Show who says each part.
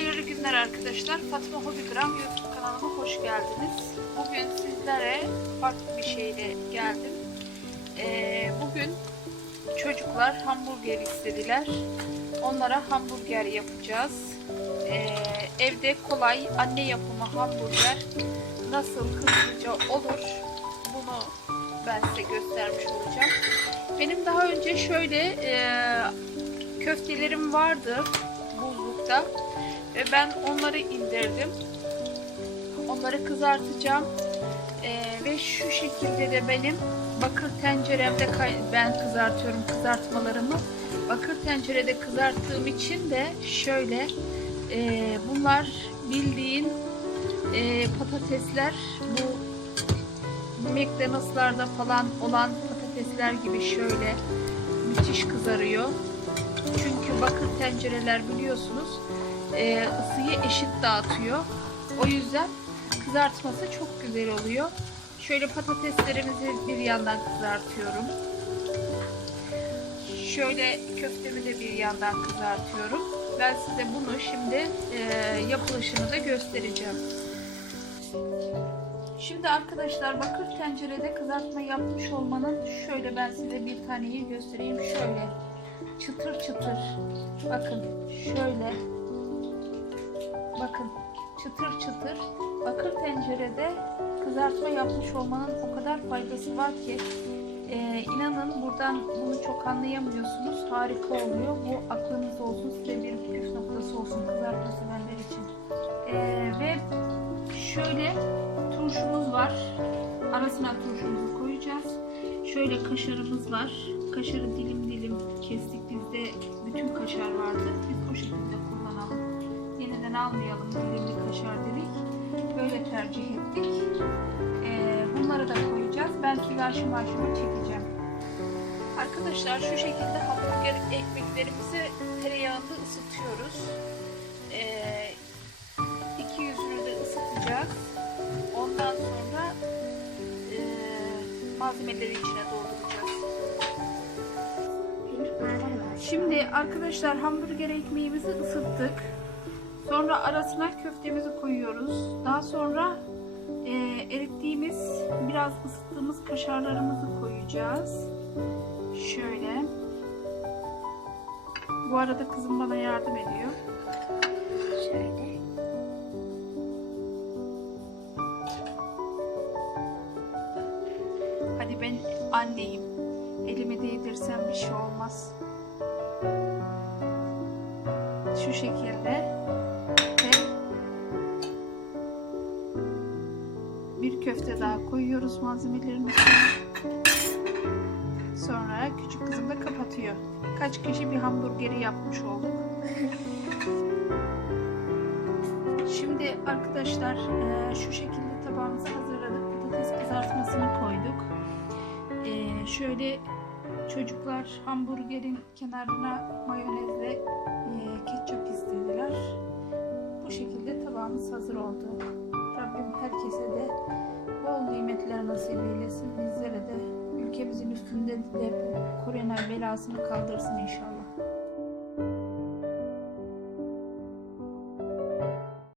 Speaker 1: Hayırlı günler arkadaşlar. Fatma Hobigram YouTube kanalıma hoş geldiniz. Bugün sizlere farklı bir şeyle geldim. Ee, bugün çocuklar hamburger istediler. Onlara hamburger yapacağız. Ee, evde kolay anne yapımı hamburger nasıl hızlıca olur bunu ben size göstermiş olacağım. Benim daha önce şöyle e, köftelerim vardı buzlukta ve ben onları indirdim. Onları kızartacağım E, ve şu şekilde de benim bakır tenceremde ben kızartıyorum kızartmalarımı. Bakır tencerede kızarttığım için de şöyle e, bunlar bildiğin e, patatesler bu McDonald'slarda falan olan patatesler gibi şöyle müthiş kızarıyor. Çünkü bakır tencereler biliyorsunuz e, ısıyı eşit dağıtıyor. O yüzden kızartması çok güzel oluyor. Şöyle patateslerimizi bir yandan kızartıyorum. Şöyle köftemi de bir yandan kızartıyorum. Ben size bunu şimdi e, yapılışını da göstereceğim. Şimdi arkadaşlar bakır tencerede kızartma yapmış olmanın şöyle ben size bir taneyi göstereyim. Şöyle çıtır çıtır. Bakın şöyle. Bakın çıtır çıtır. Bakır tencerede kızartma yapmış olmanın o kadar faydası var ki ee, inanın buradan bunu çok anlayamıyorsunuz. Harika oluyor. Bu aklınızda olsun. Size bir püf noktası olsun kızartma severler için. Ee, ve şöyle turşumuz var. Arasına turşumuzu koyacağız. Şöyle kaşarımız var. Kaşarı dilim dilim kestik. Bizde bütün kaşar vardı. Yeniden almayalım dilimli kaşar dedik. Böyle tercih ettik. Ee, bunları da koyacağız. Ben kilaşı maşımı çekeceğim. Arkadaşlar şu şekilde hamburger ekmeklerimizi tereyağında ısıtıyoruz. Ee, iki yüzünü de ısıtacağız. Ondan sonra e, malzemeleri içine dolduracağız. Şimdi arkadaşlar hamburger ekmeğimizi ısıttık. Sonra arasına köftemizi koyuyoruz. Daha sonra e, erittiğimiz biraz ısıttığımız kaşarlarımızı koyacağız. Şöyle. Bu arada kızım bana yardım ediyor. Şöyle. Hadi ben anneyim. Elimi değdirsem bir şey olmaz. Şu şekilde bir köfte daha koyuyoruz malzemelerin üstüne. Sonra küçük kızım da kapatıyor. Kaç kişi bir hamburgeri yapmış olduk. Şimdi arkadaşlar eee, şu şekilde tabağımızı hazırladık. Patates kızartmasını koyduk. Eee, şöyle çocuklar hamburgerin kenarına mayonezle eee, ketçap istediler. Bu şekilde tabağımız hazır oldu. Rabbim herkese de bol nimetler nasip eylesin. Bizlere de ülkemizin üstünde de korona belasını kaldırsın inşallah.